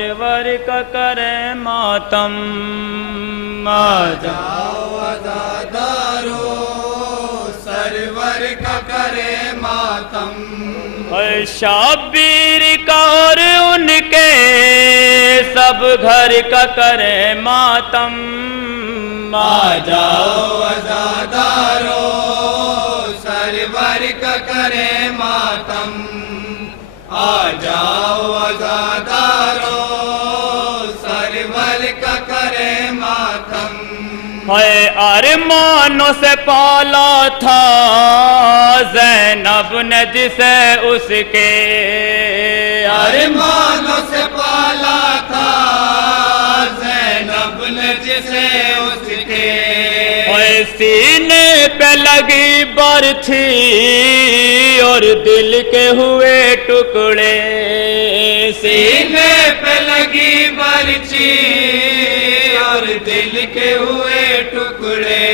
سرور کا کرے ماتم آ جاؤ عزادارو سرور کا کرے ماتم شابیر کا اور ان کے سب گھر کا کرے ماتم آ جاؤ عزادارو سرور کا کرے ماتم آ جاؤ عزادارو سرور کا کرے ماتم ارمانوں سے پالا تھا زینب نے جسے اس کے ارمانوں سے پالا تھا زینب نے جسے اس کے سینے پہ لگی برچھی اور دل کے ہوئے ٹکڑے سینے پہ لگی برچھی اور دل کے ہوئے ٹکڑے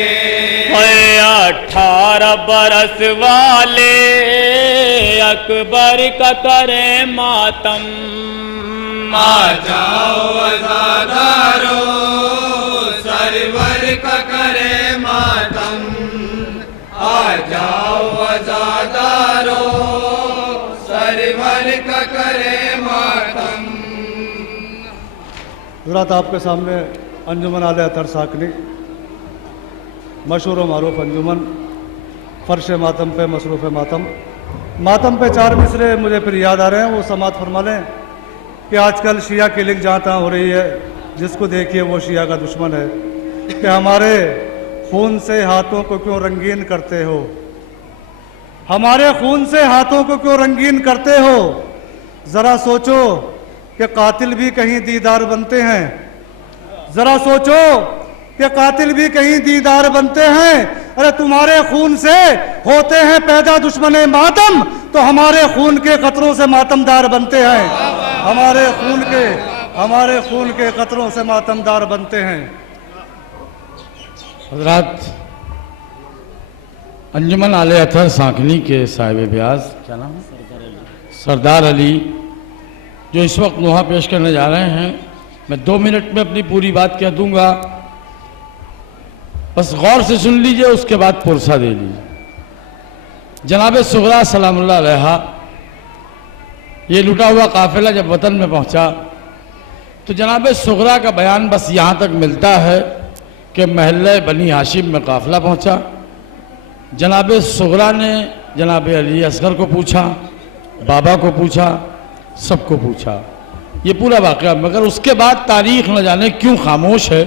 18 برس والے اکبر کا کرے ماتم آ جاؤ عزادارو سرور کا کرے ماتم آ جاؤ عزادارو سرور کا کرے ماتم حضرات آپ کے سامنے انجمن اہل اطہر ساکنی مشہور و معروف انجمن فرش ماتم پہ مصروف ماتم ماتم پہ 4 مصرے مجھے پھر یاد آ رہے ہیں، وہ سماعت فرما لیں کہ آج کل شیعہ کلنگ جہاں تہاں ہو رہی ہے، جس کو دیکھیے وہ شیعہ کا دشمن ہے کہ ہمارے خون سے ہاتھوں کو کیوں رنگین کرتے ہو، ہمارے خون سے ہاتھوں کو کیوں رنگین کرتے ہو، ذرا سوچو کہ قاتل بھی کہیں دیدار بنتے ہیں، ذرا سوچو کہ قاتل بھی کہیں دیدار بنتے ہیں۔ ارے تمہارے خون سے ہوتے ہیں پیدا دشمن ماتم تو ہمارے خون کے قطروں سے ماتمدار بنتے ہیں، ہمارے خون کے قطروں سے ماتمدار بنتے ہیں۔ حضرات انجمن اہل اطہر ساکنی کے صاحب بیاض کیا نام ہے سردار علی جو اس وقت نوحہ پیش کرنے جا رہے ہیں، میں 2 منٹ میں اپنی پوری بات کہہ دوں گا، بس غور سے سن لیجئے، اس کے بعد پرسہ دے لیجئے۔ جناب صغرا سلام اللہ علیہا یہ لٹا ہوا قافلہ جب وطن میں پہنچا تو جناب صغرا کا بیان بس یہاں تک ملتا ہے کہ محلہ بنی ہاشم میں قافلہ پہنچا، جناب صغرا نے جناب علی اصغر کو پوچھا، بابا کو پوچھا، سب کو پوچھا، یہ پورا واقعہ، مگر اس کے بعد تاریخ نہ جانے کیوں خاموش ہے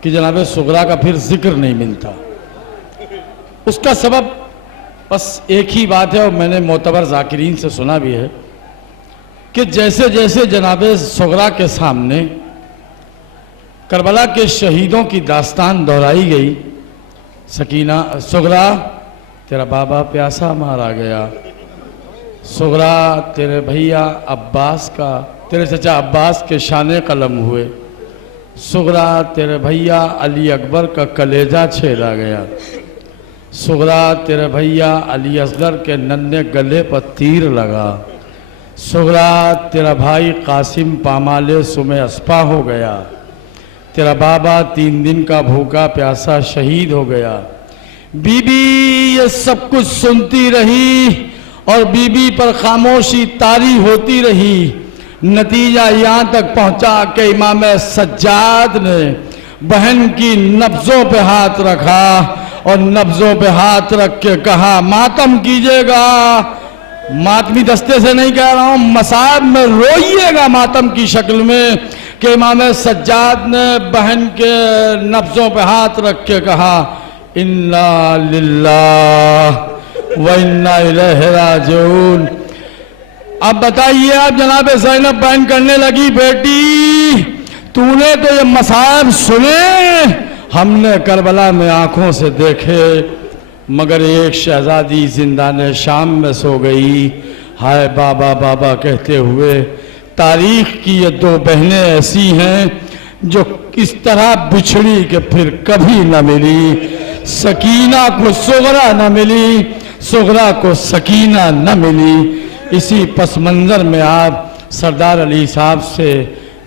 کہ جناب صغرا کا پھر ذکر نہیں ملتا۔ اس کا سبب بس ایک ہی بات ہے اور میں نے معتبر ذاکرین سے سنا بھی ہے کہ جیسے جیسے جناب صغرا کے سامنے کربلا کے شہیدوں کی داستان دہرائی گئی، سکینہ صغرا تیرا بابا پیاسا مارا گیا، صغرا تیرے بھیا عباس کا تیرے چچا عباس کے شانے قلم ہوئے، صغرا تیرے بھیا علی اکبر کا کلیجہ چھیلا گیا، صغرا تیرے بھیا علی اصغر کے ننھے گلے پر تیر لگا، صغرا تیرا بھائی قاسم پامالے سمے اسپا ہو گیا، تیرا بابا 3 دن کا بھوکا پیاسا شہید ہو گیا۔ بی بی یہ سب کچھ سنتی رہی اور بی بی پر خاموشی طاری ہوتی رہی، نتیجہ یہاں تک پہنچا کہ امام سجاد نے بہن کی نبضوں پہ ہاتھ رکھا اور نبضوں پہ ہاتھ رکھ کے کہا ماتم کیجئے گا، ماتمی دستے سے نہیں کہہ رہا ہوں، مصائب میں روئیے گا ماتم کی شکل میں، کہ امام سجاد نے بہن کے نبضوں پہ ہاتھ رکھ کے کہا انا للہ و انا الیہ راجعون۔ اب بتائیے آپ جناب زینب بہن کرنے لگی بیٹی تو نے تو یہ مصائب سنے، ہم نے کربلا میں آنکھوں سے دیکھے، مگر ایک شہزادی زندان شام میں سو گئی، ہائے بابا بابا کہتے ہوئے۔ تاریخ کی یہ 2 بہنیں ایسی ہیں جو اس طرح بچھڑی کہ پھر کبھی نہ ملی، سکینہ کو صغرا نہ ملی، صغرا کو سکینہ نہ ملی۔ اسی پس منظر میں آپ سردار علی صاحب سے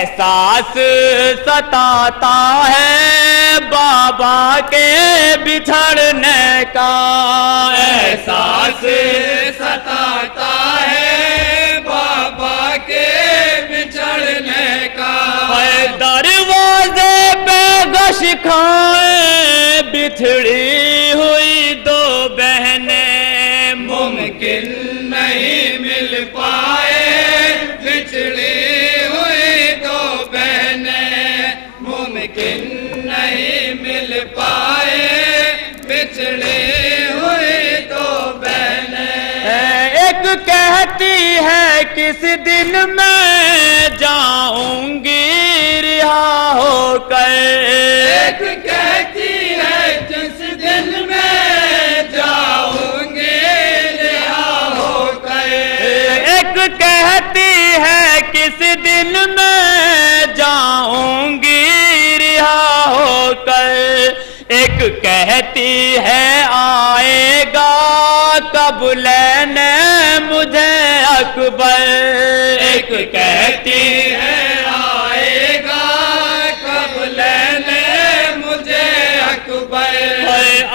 احساس ستاتا ہے بابا کے بچھڑنے کا، احساس ستاتا ہے بابا کے بچھڑنے کا، دروازے پہ گش کھائے بچھڑی ہوئی دو بہنیں، ممکن نہیں مل پائے بچھڑی ہوئی دو بہنیں، ممکن نہیں مل پائے بچھڑی ہوئی دو بہنیں۔ ایک کہتی ہے کس دن میں جاؤں گی رہا ہو کر، ایک کہتی ہے جس دن میں جاؤں گی رہا ہو کر، ایک کہتی ہے کس دن میں جاؤں گی رہا ہو کر، ایک کہتی ہے آئے گا کب لینے مجھے اکبر، ایک کہتی ہے آئے گا کب لینے مجھے اکبر،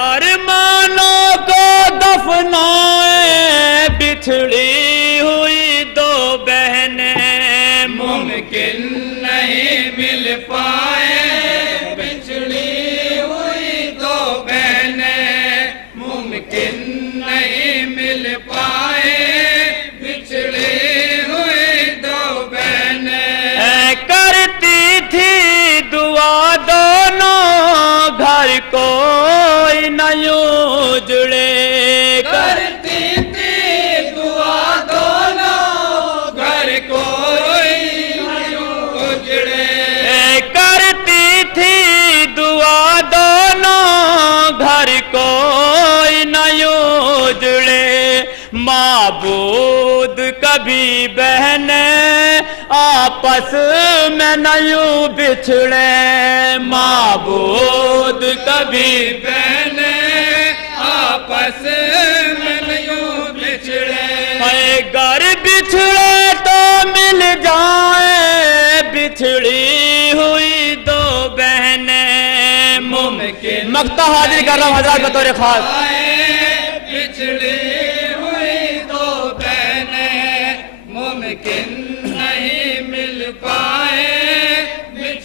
ارمانوں کو دفنائے بچھڑی ہوئی دو بہنیں، ممکن نہیں مل پائے بچھڑی ہوئی دو بہنیں، ممکن نہیں مل پائے بچھڑی ہوئی دو بہنیں۔ کرتی تھی دعا دونوں گھر کوئی نہ یوں جڑے، کرتی تھی دعا دونوں گھر کوئی نہ اجڑے، کرتی تھی دعا دونوں گھر کوئی نہ یوں جڑے، معبود کبھی بہنیں آپس میں نہ یوں بچھڑے، معبود کبھی بہنیں آپس میں نہیں بچھڑے، گر بچھڑے تو مل جائیں بچھڑی ہوئی دو بہنیں، ممکن مقطع حاضر کر رہا ہوں حضرات بطور خاص۔